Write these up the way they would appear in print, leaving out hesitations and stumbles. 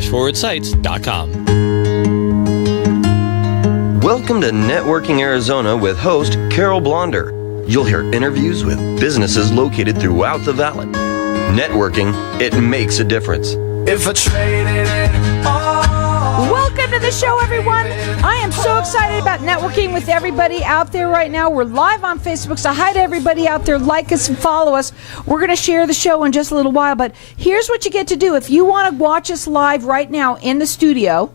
flashforwardsites.com. Welcome to Networking Arizona with host Carol Blonder. You'll hear interviews with businesses located throughout the valley. Networking, it makes a difference. If I traded it all. Welcome to the show, everyone. I am so excited about networking with everybody out there right now. We're live on Facebook, so hi to everybody out there. Like us and follow us. We're going to share the show in just a little while, but here's what you get to do. If you want to watch us live right now in the studio,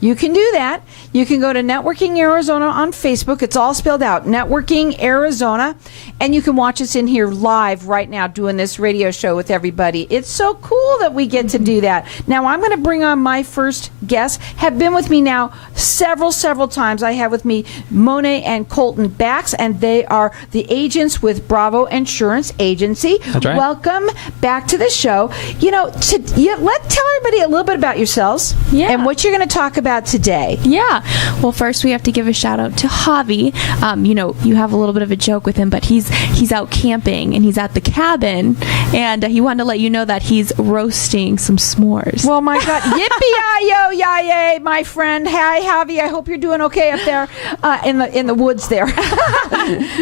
you can do that. You can go to Networking Arizona on Facebook. It's all spelled out, Networking Arizona. And you can watch us in here live right now doing this radio show with everybody. It's so cool that we get to do that. Now, I'm going to bring on my first guest. Have been with me now several times. I have with me Monique and Colton Backs, and they are the agents with Bravo Insurance Agency. That's right. Welcome back to the show. You know, tell everybody a little bit about yourselves and what you're going to talk about today. Yeah. Well, first we have to give a shout out to Havie. You have a little bit of a joke with him, but he's out camping and he's at the cabin, and he wanted to let you know that he's roasting some s'mores. Well, my God. Yippee-yi-yo-yi-yay, my friend. Hi, Havie. I hope you're doing okay up there in the woods there.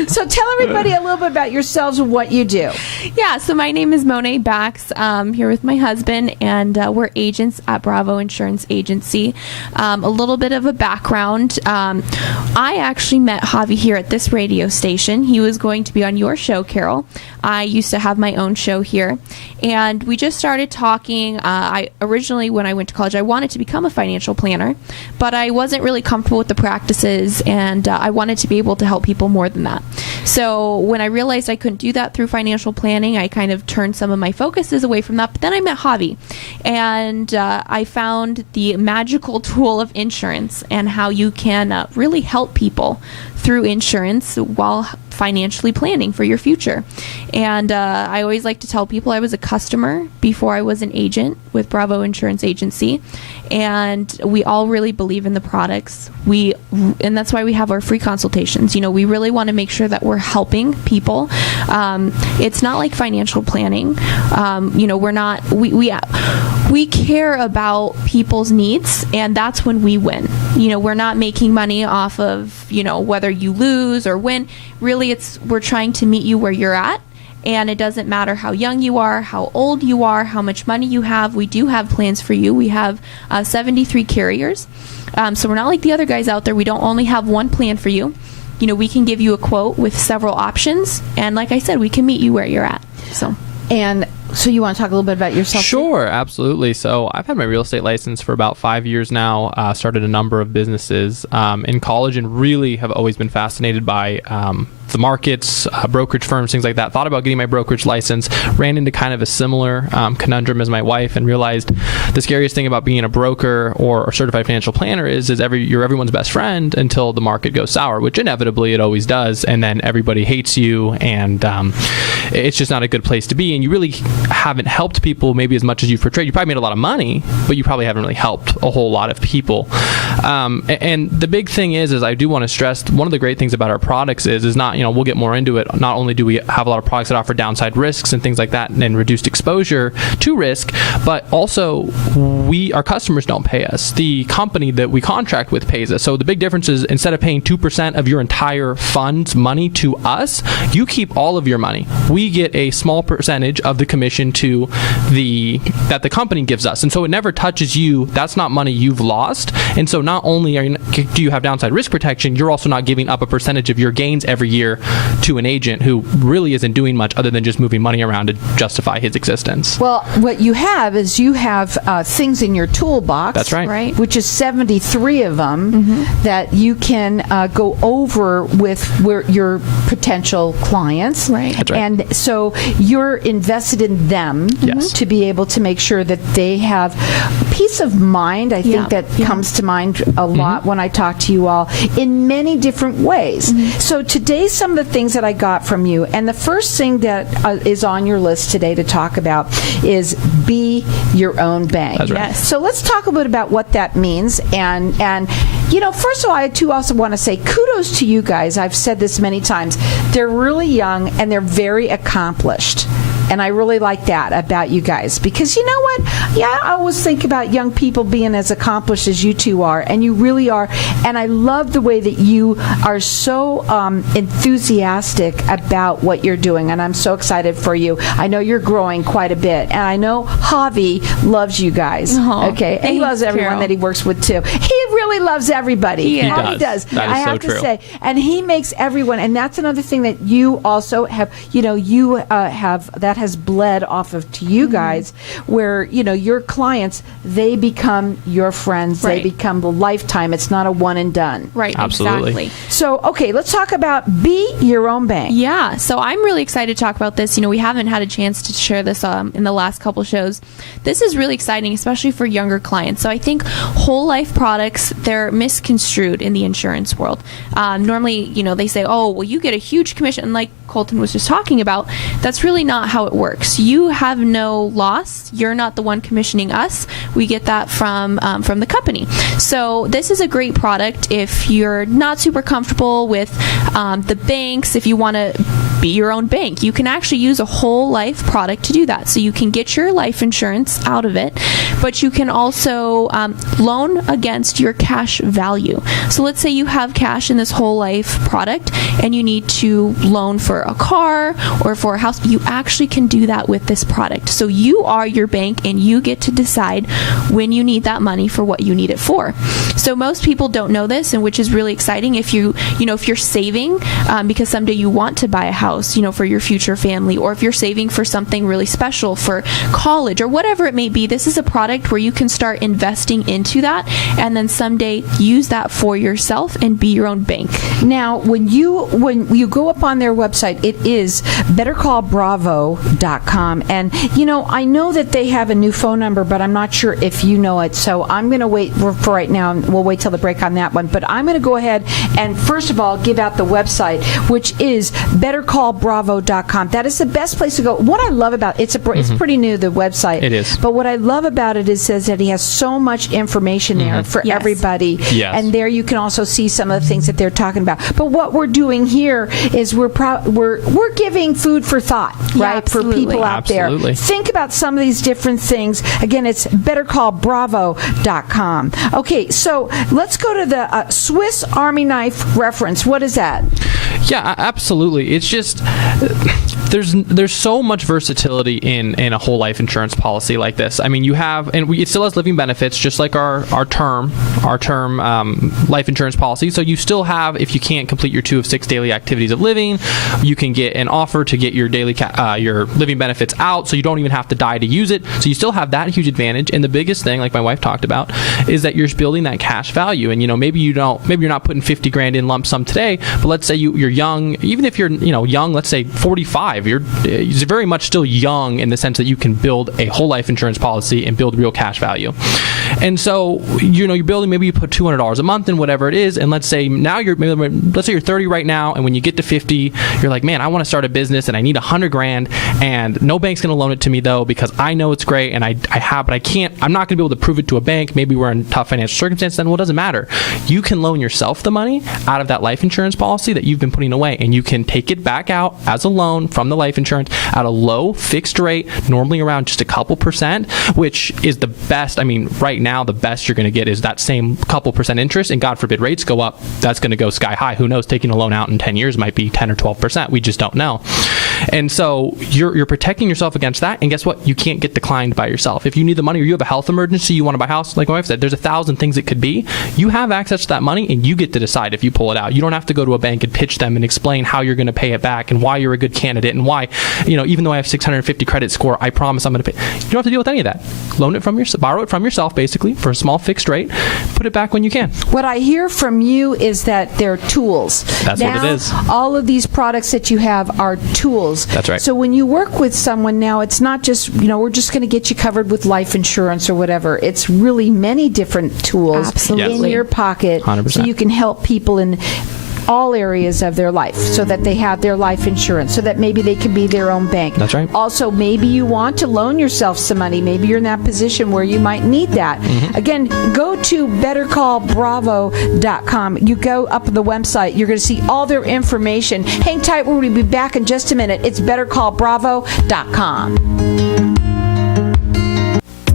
So tell everybody a little bit about yourselves and what you do. Yeah, so my name is Monique Backs, here with my husband, and we're agents at Bravo Insurance Agency. A little bit of a background. I actually met Havie here at this radio station. He was going to be on your show, Carol. I used to have my own show here, and we just started talking. I originally, when I went to college, I wanted to become a financial planner, but I wasn't really comfortable with the practices, and I wanted to be able to help people more than that. So when I realized I couldn't do that through financial planning, I kind of turned some of my focuses away from that. But then I met Havie, and I found the magical tool of insurance and how you can really help people through insurance while financially planning for your future. And I always like to tell people I was a customer before I was an agent with Bravo Insurance Agency, and we all really believe in the products. And that's why we have our free consultations. You know, we really want to make sure that we're helping people. It's not like financial planning. We care about people's needs, and that's when we win. You know, we're not making money off of, whether you lose or win. Really, we're trying to meet you where you're at. And it doesn't matter how young you are, how old you are, how much money you have. We do have plans for you. We have 73 carriers. So we're not like the other guys out there. We don't only have one plan for you. We can give you a quote with several options. And like I said, we can meet you where you're at. So you want to talk a little bit about yourself? Sure, absolutely. So I've had my real estate license for about 5 years now. Started a number of businesses in college, and really have always been fascinated by the markets, brokerage firms, things like that. Thought about getting my brokerage license, ran into kind of a similar conundrum as my wife, and realized the scariest thing about being a broker or a certified financial planner is you're everyone's best friend until the market goes sour, which inevitably it always does, and then everybody hates you, and it's just not a good place to be, and you really haven't helped people maybe as much as you've portrayed. You probably made a lot of money, but you probably haven't really helped a whole lot of people. And the big thing is I do want to stress, one of the great things about our products is not, we'll get more into it. Not only do we have a lot of products that offer downside risks and things like that and reduced exposure to risk, but also our customers don't pay us. The company that we contract with pays us. So the big difference is, instead of paying 2% of your entire fund's money to us, you keep all of your money. We get a small percentage of the commission that the company gives us. And so it never touches you. That's not money you've lost. And so not only do you have downside risk protection, you're also not giving up a percentage of your gains every year to an agent who really isn't doing much other than just moving money around to justify his existence. Well, what you have is things in your toolbox. That's right. Which is 73 of them that you can go over with your potential clients. Right. That's right. And so you're invested in them to be able to make sure that they have peace of mind. I think that comes to mind a lot when I talk to you all in many different ways. So today, some of the things that I got from you, and the first thing that is on your list today to talk about is be your own bank. That's right. Yes. So let's talk a bit about what that means. And first of all, I too also want to say kudos to you guys. I've said this many times. They're really young and they're very accomplished. And I really like that about you guys, because you know what? Yeah, I always think about young people being as accomplished as you two are, and you really are. And I love the way that you are so enthusiastic about what you're doing, and I'm so excited for you. I know you're growing quite a bit, and I know Havie loves you guys. Okay, and he loves everyone that he works with too. He really loves everybody. He Havie does. That is I have so to true. say, and he makes everyone. And that's another thing that you also have. You have that has bled off of to you guys, where your clients, they become your friends. Right. They become the lifetime. It's not a one and done. Right, Absolutely. exactly. So, okay, let's talk about be your own bank. Yeah, so I'm really excited to talk about this. We haven't had a chance to share this in the last couple shows. This is really exciting, especially for younger clients. So I think whole life products, they're misconstrued in the insurance world. Normally, they say, oh, well, you get a huge commission, like Colton was just talking about. That's really not how it works. You have no loss. You're not the one commissioning us. We get that from the company. So this is a great product if you're not super comfortable with the banks. If you want to be your own bank, you can actually use a whole life product to do that. So you can get your life insurance out of it, but you can also loan against your cash value. So let's say you have cash in this whole life product and you need to loan for a car or for a house. You actually can do that with this product. So you are your bank and you get to decide when you need that money for what you need it for. So most people don't know this, and which is really exciting. If if you're saving because someday you want to buy a house, for your future family, or if you're saving for something really special for college or whatever it may be, this is a product where you can start investing into that and then someday use that for yourself and be your own bank. Now, when you go up on their website, it is bettercallbravo.com. And, I know that they have a new phone number, but I'm not sure if you know it. So I'm going to wait for right now, and we'll wait till the break on that one. But I'm going to go ahead and, first of all, give out the website, which is bettercallbravo.com. That is the best place to go. What I love about it's pretty new, the website. It is. But what I love about it is says that he has so much information there for Yes. everybody. Yes. And there you can also see some of the things that they're talking about. But what we're doing here is we're giving food for thought, right? For absolutely. people out Absolutely. there. Think about some of these different things. Again, it's bettercallbravo.com. Okay, so let's go to the Swiss Army knife reference. What is that? Yeah, absolutely. It's just there's so much versatility in a whole life insurance policy like this. I mean, you have, and it still has living benefits, just like our term life insurance policy. So you still have, if you can't complete your 2 of 6 daily activities of living, you can get an offer to get your daily your living benefits out, so you don't even have to die to use it. So you still have that huge advantage. And the biggest thing, like my wife talked about, is that you're building that cash value. And maybe you're not putting 50 grand in lump sum today, but let's say you're young. Even if you're young, let's say 45, you're very much still young in the sense that you can build a whole life insurance policy and build real cash value. And so you're building, maybe you put $200 a month in whatever it is, and let's say you're 30 right now, and when you get to 50, you're like, man, I want to start a business and I need 100 grand, and no bank's going to loan it to me though, because I know it's great and I'm not going to be able to prove it to a bank. Maybe we're in tough financial circumstances. Then, well, it doesn't matter. You can loan yourself the money out of that life insurance policy that you've been putting away, and you can take it back out as a loan from the life insurance at a low fixed rate, normally around just a couple percent, which is the best. I mean, right now, the best you're going to get is that same couple percent interest, and God forbid rates go up, that's going to go sky high. Who knows? Taking a loan out in 10 years might be 10 or 12%. We just don't know. And so you're protecting yourself against that. And guess what? You can't get declined by yourself. If you need the money or you have a health emergency, you want to buy a house, like my wife said, there's 1,000 things it could be. You have access to that money and you get to decide if you pull it out. You don't have to go to a bank and pitch them and explain how you're going to pay it back and why you're a good candidate and why, even though I have 650 credit score, I promise I'm going to pay. You don't have to deal with any of that. Borrow it from yourself, basically, for a small fixed rate. Put it back when you can. What I hear from you is that they're tools. That's now, what it is. All of these products that you have are tools. That's right. So when you work with someone now, it's not just, we're just going to get you covered with life insurance or whatever. It's really many different tools Absolutely. in your pocket 100%. so you can help people in all areas of their life so that they have their life insurance, so that maybe they can be their own bank. That's right. Also, maybe you want to loan yourself some money. Maybe you're in that position where you might need that. Again, go to bettercallbravo.com. You go up on the website, you're going to see all their information. Hang tight, we're going to be back in just a minute. It's bettercallbravo.com.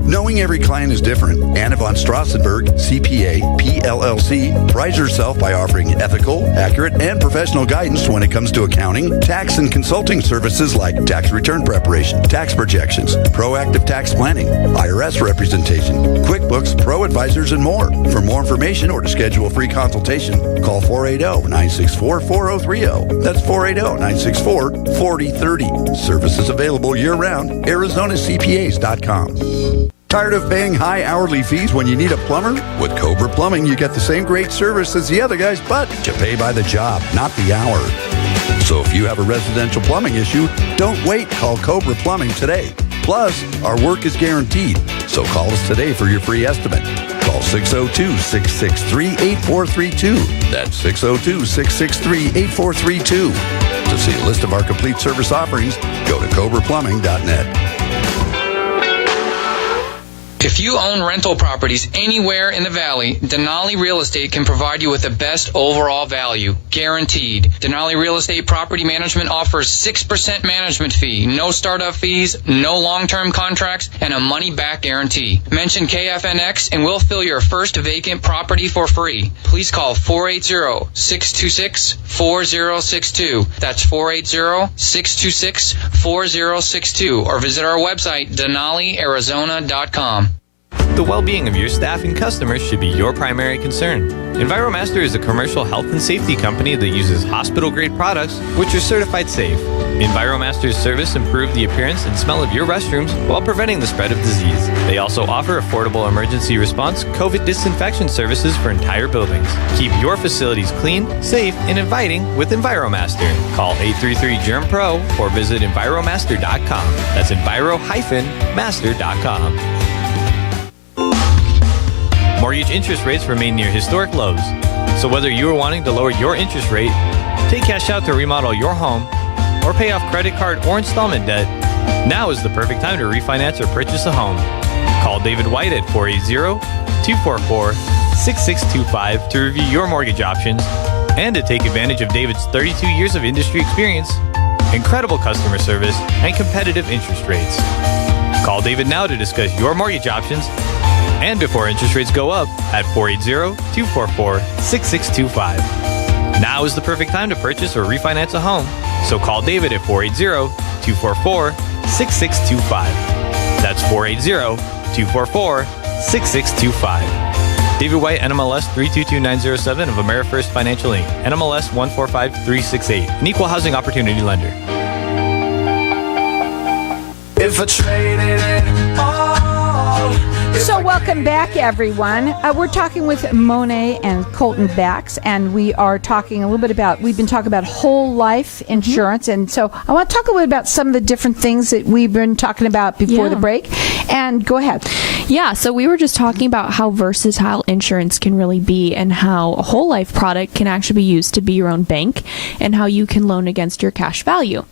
Knowing every client is different, Anna von Strassenberg, CPA, PLLC, prides herself by offering ethical, accurate, and professional guidance when it comes to accounting, tax, and consulting services like tax return preparation, tax projections, proactive tax planning, IRS representation, QuickBooks, Pro Advisors, and more. For more information or to schedule a free consultation, call 480-964-4030. That's 480-964-4030. Services available year-round. ArizonaCPAs.com. Tired of paying high hourly fees when you need a plumber? With Cobra Plumbing, you get the same great service as the other guys, but you pay by the job, not the hour. So if you have a residential plumbing issue, don't wait. Call Cobra Plumbing today. Plus, our work is guaranteed. So call us today for your free estimate. Call 602-663-8432. That's 602-663-8432. To see a list of our complete service offerings, go to cobraplumbing.net. If you own rental properties anywhere in the valley, Denali Real Estate can provide you with the best overall value, guaranteed. Denali Real Estate Property Management offers 6% management fee, no startup fees, no long-term contracts, and a money-back guarantee. Mention KFNX and we'll fill your first vacant property for free. Please call 480-626-4062. That's 480-626-4062, or visit our website, DenaliArizona.com. The well-being of your staff and customers should be your primary concern. EnviroMaster is a commercial health and safety company that uses hospital-grade products, which are certified safe. EnviroMaster's service improves the appearance and smell of your restrooms while preventing the spread of disease. They also offer affordable emergency response COVID disinfection services for entire buildings. Keep your facilities clean, safe, and inviting with EnviroMaster. Call 833-GERM-PRO or visit EnviroMaster.com. That's Enviro-Master.com. Mortgage interest rates remain near historic lows. So whether you are wanting to lower your interest rate, take cash out to remodel your home, or pay off credit card or installment debt, now is the perfect time to refinance or purchase a home. Call David White at 480-244-6625 to review your mortgage options and to take advantage of David's 32 years of industry experience, incredible customer service, and competitive interest rates. Call David now to discuss your mortgage options and before interest rates go up at 480-244-6625. Now is the perfect time to purchase or refinance a home. So call David at 480-244-6625. That's 480-244-6625. David White, NMLS 322907 of AmeriFirst Financial Inc., NMLS 145368, an equal housing opportunity lender. If I traded it all. So welcome back, everyone. We're talking with Monique and Colton Backs, and we are talking a little bit about, we've been talking about whole life insurance, and so I want to talk a little bit about some of the different things that we've been talking about before the break, and go ahead. Yeah, so we were just talking about how versatile insurance can really be and how a whole life product can actually be used to be your own bank and how you can loan against your cash value.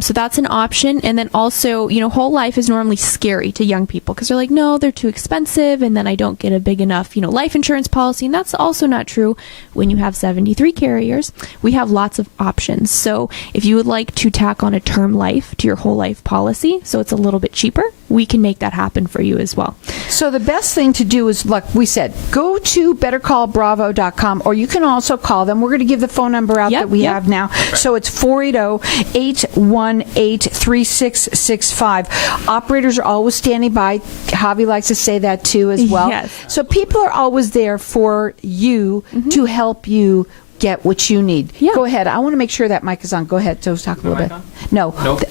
So that's an option. And then also, you know, whole life is normally scary to young people because they're like, no, they're too expensive and then I don't get a big enough, you know, life insurance policy. And that's also not true when you have 73 carriers. We have lots of options. So if you would like to tack on a term life to your whole life policy, so it's a little bit cheaper, we can make that happen for you as well. So the best thing to do is, like we said, go to bettercallbravo.com, or you can also call them. We're going to give the phone number out that we have now. So it's 480-818-3665. Operators are always standing by. Havie likes to say that too as well. Yes. So people are always there for you to help you get what you need. Go ahead. I want to make sure that mic is on. Go ahead. So talk a little bit. No. Nope.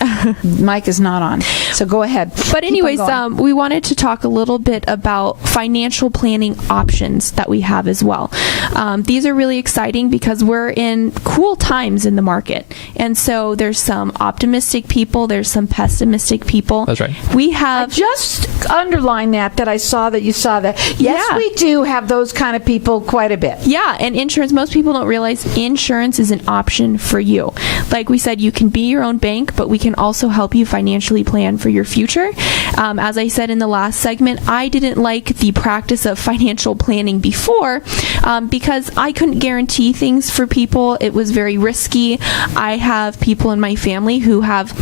Mic is not on. So go ahead. But anyways, we wanted to talk a little bit about financial planning options that we have as well. These are really exciting because we're in cool times in the market. And so there's some optimistic people, there's some pessimistic people. That's right. We have... I just underline that I saw that you saw that. Yes, we do have those kind of people quite a bit. Yeah, and insurance, most people don't realize insurance is an option for you. Like we said, you can be your own bank, but we can also help you financially plan for your future. As I said in the last segment, I didn't like the practice of financial planning before because I couldn't guarantee things for people. It was very risky. I have people in my family who have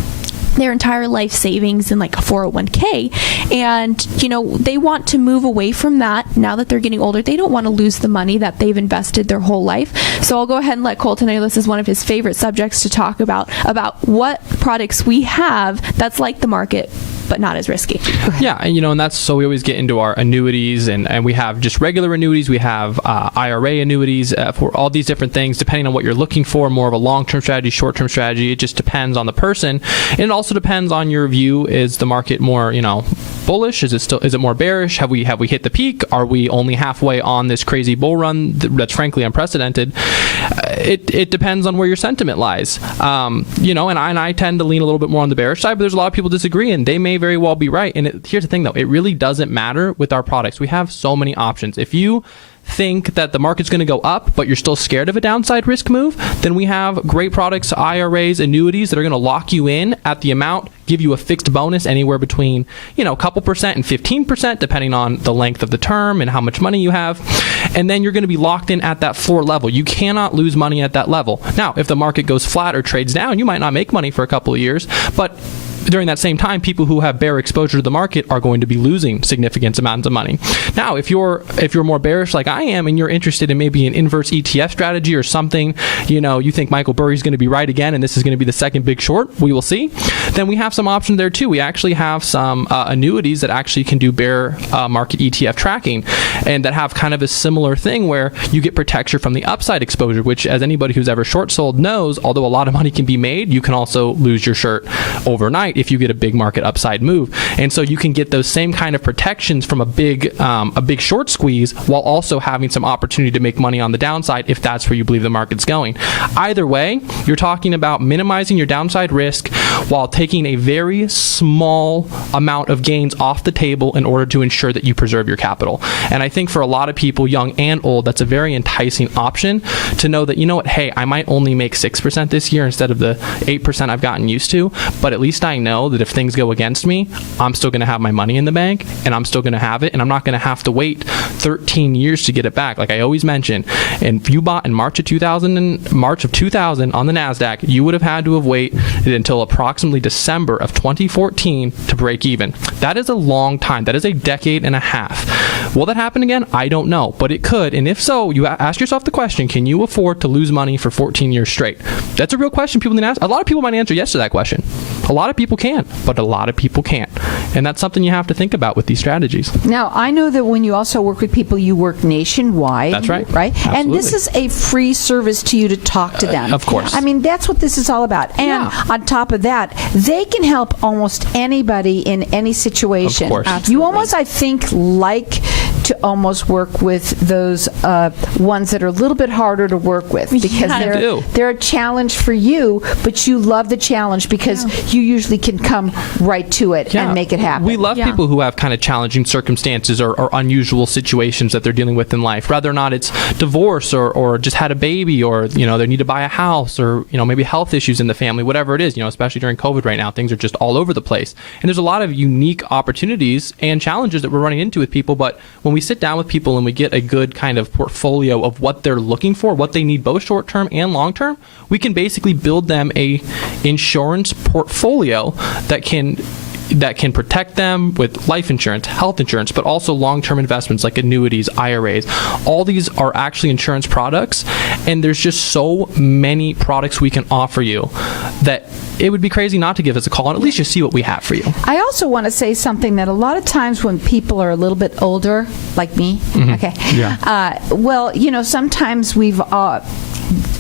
their entire life savings in like a 401k, and they want to move away from that now that they're getting older. They don't want to lose the money that they've invested their whole life. So I'll go ahead and let Colton, I know this is one of his favorite subjects to talk about what products we have that's like the market but not as risky. Yeah, and that's, so we always get into our annuities, and we have just regular annuities, we have IRA annuities for all these different things, depending on what you're looking for, more of a long-term strategy, short-term strategy. It just depends on the person, and it also depends on your view. Is the market more, bullish? Is it more bearish? Have we hit the peak? Are we only halfway on this crazy bull run that's frankly unprecedented? It depends on where your sentiment lies. And I tend to lean a little bit more on the bearish side, but there's a lot of people disagree, and they may very well be right. And here's the thing, though. It really doesn't matter with our products. We have so many options. If you think that the market's going to go up, but you're still scared of a downside risk move, then we have great products, IRAs, annuities that are going to lock you in at the amount, give you a fixed bonus anywhere between, a couple percent and 15%, depending on the length of the term and how much money you have. And then you're going to be locked in at that floor level. You cannot lose money at that level. Now, if the market goes flat or trades down, you might not make money for a couple of years, but during that same time, people who have bear exposure to the market are going to be losing significant amounts of money. Now, if you're more bearish like I am, and you're interested in maybe an inverse ETF strategy or something, you think Michael Burry's going to be right again, and this is going to be the second big short, we will see. Then we have some options there too. We actually have some annuities that actually can do bear market ETF tracking, and that have kind of a similar thing where you get protection from the upside exposure, which, as anybody who's ever short sold knows, although a lot of money can be made, you can also lose your shirt overnight if you get a big market upside move. And so you can get those same kind of protections from a big short squeeze, while also having some opportunity to make money on the downside if that's where you believe the market's going. Either way, you're talking about minimizing your downside risk while taking a very small amount of gains off the table in order to ensure that you preserve your capital. And I think for a lot of people, young and old, that's a very enticing option to know that, hey, I might only make 6% this year instead of the 8% I've gotten used to, but at least I know that if things go against me, I'm still going to have my money in the bank, and I'm still going to have it, and I'm not going to have to wait 13 years to get it back. Like I always mention, and if you bought in March of 2000 on the NASDAQ, you would have had to have waited until approximately December of 2014 to break even. That is a long time. That is a decade and a half. Will that happen again? I don't know, but it could. And if so, you ask yourself the question, can you afford to lose money for 14 years straight? That's a real question people need to ask. A lot of people might answer yes to that question. A lot of people can, but a lot of people can't. And that's something you have to think about with these strategies. Now, I know that when you also work with people, you work nationwide. That's right. Right? Absolutely. And this is a free service to you to talk to them. Of course. I mean, that's what this is all about. And on top of that, they can help almost anybody in any situation. Of course. Absolutely. You almost, I think, like to almost work with those ones that are a little bit harder to work with, because they're a challenge for you, but you love the challenge because you usually can come right to it and make it happen. We love people who have kind of challenging circumstances or unusual situations that they're dealing with in life. Whether or not it's divorce or just had a baby, or they need to buy a house, or maybe health issues in the family, whatever it is. Especially during COVID right now, things are just all over the place. And there's a lot of unique opportunities and challenges that we're running into with people. But when we sit down with people and we get a good kind of portfolio of what they're looking for, what they need both short term and long term, we can basically build them a insurance portfolio that can protect them with life insurance, health insurance, but also long-term investments like annuities, IRAs. All these are actually insurance products, and there's just so many products we can offer you that it would be crazy not to give us a call and at least just see what we have for you. I also want to say something that a lot of times when people are a little bit older, like me, sometimes we've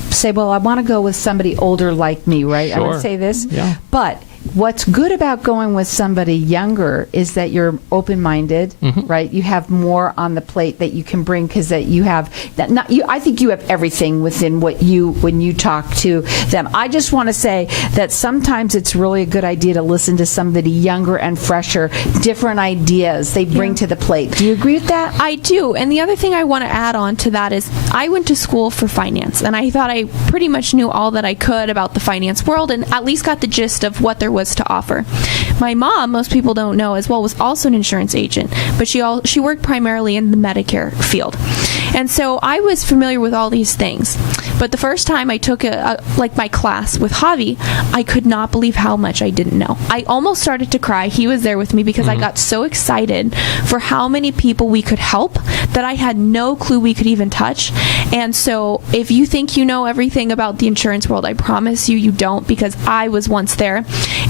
say, well, I want to go with somebody older like me, right? Sure. I would say this. Yeah. But what's good about going with somebody younger is that you're open-minded, right? You have more on the plate that you can bring because that you have that. I think you have everything within when you talk to them. I just want to say that sometimes it's really a good idea to listen to somebody younger and fresher, different ideas they bring to the plate. Do you agree with that? I do. And the other thing I want to add on to that is I went to school for finance, and I thought I pretty much knew all that I could about the finance world and at least got the gist of what there was to offer. My mom, most people don't know as well, was also an insurance agent, but she worked primarily in the Medicare field. And so I was familiar with all these things. But the first time I took my class with Havie, I could not believe how much I didn't know. I almost started to cry. He was there with me because I got so excited for how many people we could help that I had no clue we could even touch. And so if you think you know everything about the insurance world, I promise you don't, because I was once there.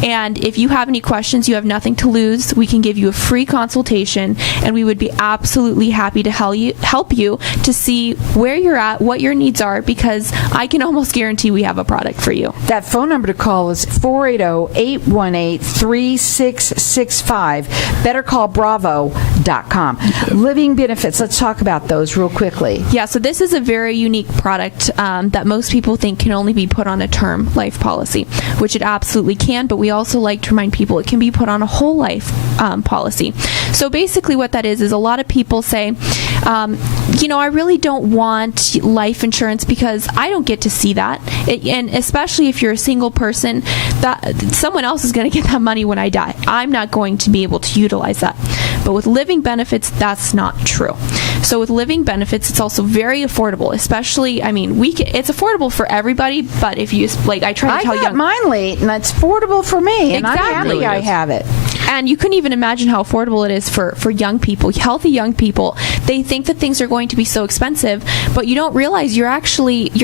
And if you have any questions, you have nothing to lose. We can give you a free consultation, and we would be absolutely happy to help you to see where you're at, what your needs are, because I can almost guarantee we have a product for you. That phone number to call is 480-818-3665. BetterCallBravo.com. Living benefits. Let's talk about those real quickly. Yeah, so this is a very unique product that most people think can only be put on a term life policy, which it absolutely can, but we also like to remind people it can be put on a whole life policy. So basically what that is a lot of people say, I really don't want life insurance because I don't get to see that. And especially if you're a single person, that someone else is going to get that money when I die. I'm not going to be able to utilize that. But with living benefits, that's not true. So with living benefits, it's also very affordable, especially, it's affordable for everybody, but if you, I try to tell you. I got mine late, and it's affordable for me, and I'm happy I have it. And you couldn't even imagine how affordable it is for young people, healthy young people. They think that things are going to be so expensive, but you don't realize you're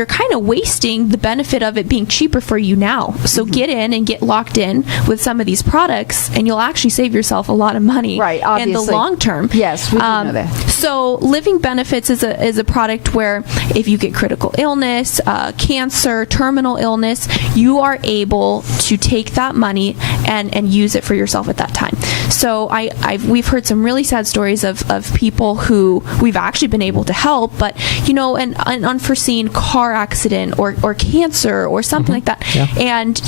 kind of wasting the benefit of it being cheaper for you now. So get in and get locked in with some of these products, and you'll actually save yourself a lot of money in the long term. Yes, we do know that. So living benefits is a product where if you get critical illness, cancer, terminal illness, you are able to take that money and use it for yourself at that time. So we've heard some really sad stories of people who we've actually been able to help, but an unforeseen car accident or cancer or something like that, and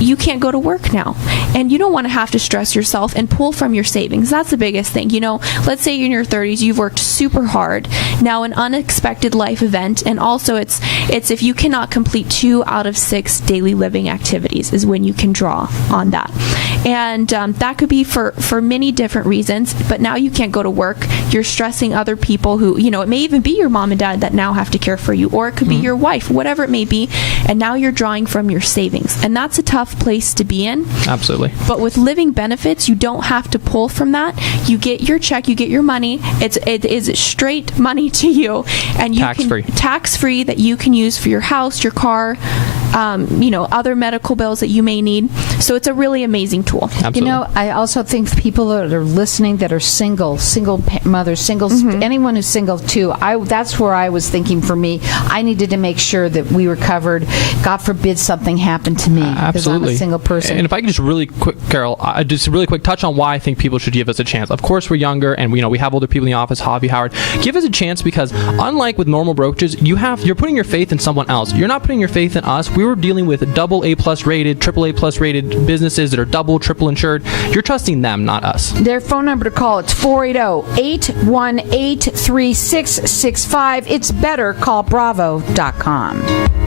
you can't go to work now, and you don't want to have to stress yourself and pull from your savings. That's the biggest thing. Let's say you're in your 30s, you've worked super hard. Now an unexpected life event, and also it's if you cannot complete 2 out of 6 daily living activities is when you can draw on that. And that could be for many different reasons, but now you can't go to work. You're stressing other people who, it may even be your mom and dad that now have to care for you, or it could be your wife, whatever it may be, and now you're drawing from your savings. And that's a tough place to be in. Absolutely. But with living benefits, you don't have to pull from that. You get your check, you get your money. It is straight money to you, and tax-free that you can use for your house, your car, other medical bills that you may need. So it's a really amazing tool. Absolutely. I also think people that are listening that are single mothers, singles, anyone who's single too, that's where I was thinking for me, I needed to make sure that we were covered. God forbid something happened to me because I'm a single person. And if I could just really quick, Carol, just really quick touch on why I think people should give us a chance. Of course, we're younger, and we have older people in the office, Havie, Howard. Give us a chance because unlike with normal brokerages, you're putting your faith in someone else. You're not putting your faith in us. We were dealing with AA+ rated, AAA+ rated businesses that are double, triple insured. You're trusting them, not us. Their phone number to call, it's 480-818-3665. It's BetterCallBravo.com.